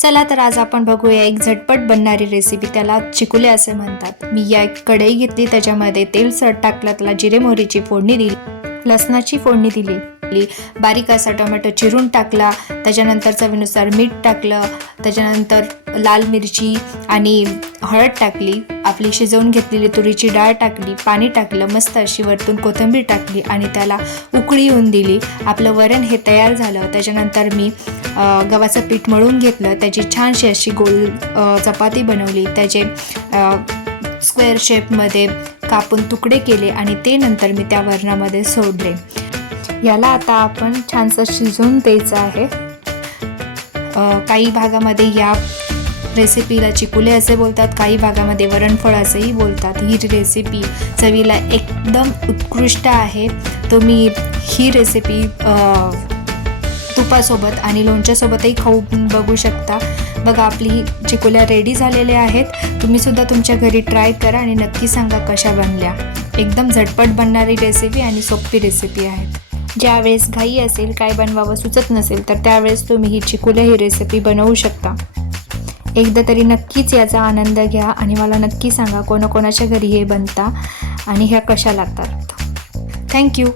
चला तर आज आपण बघूया एक झटपट बनणारी रेसिपी, त्याला चिकुले असे म्हणतात। मी या कढई घेतली, त्याच्यामध्ये तेल टाकलं, त्याला जिरे मोहरीची फोडणी दिली, लसणाची फोडणी दिली, बारीक असा टोमॅटो चिरून टाकला, त्याच्यानंतर चवीनुसार मीठ टाकलं, त्याच्यानंतर लाल मिरची आणि हळद टाकली, आपली शिजवून घेतलेली तुरीची डाळ टाकली, पाणी टाकलं, मस्त अशी वरतून कोथिंबीर टाकली आणि त्याला उकळी येऊन दिली। आपलं वरण हे तयार झालं। त्याच्यानंतर मी गव्हाचं पीठ मळून घेतलं, त्याची छानशी अशी गोल चपाती बनवली, त्याचे स्क्वेअर शेपमध्ये कापून तुकडे केले आणि ते नंतर मी त्या वरणामध्ये सोडले। याला आता आपण छानसं शिजवून द्यायचं आहे। काही भागामध्ये या रेसिपीला चिकुले असे बोलतात, काही भागामध्ये वरणफळ असेही बोलतात। ही रेसिपी चवीला एकदम उत्कृष्ट आहे। तुम्ही ही रेसिपी तुपासोबत आणि लोणच्यासोबतही खाऊन बघू शकता। बघा, आपली चिकुल्या रेडी झालेले आहेत। तुम्ही सुद्धा तुमच्या घरी ट्राय करा आणि नक्की सांगा कशा बनल्या। एकदम झटपट बनणारी रेसिपी आणि सोपी रेसिपी आहे। ज्यावेळेस घाई असेल, काय बनवावं सुचत नसेल, तर त्यावेळेस तुम्ही ही चिकुल्या ही रेसिपी बनवू शकता। एकदा तरी नक्कीच याचा आनंद घ्या आणि मला नक्की सांगा कोणाकोणाच्या घरी हे बनता आणि ह्या कशा लागतात। थँक्यू।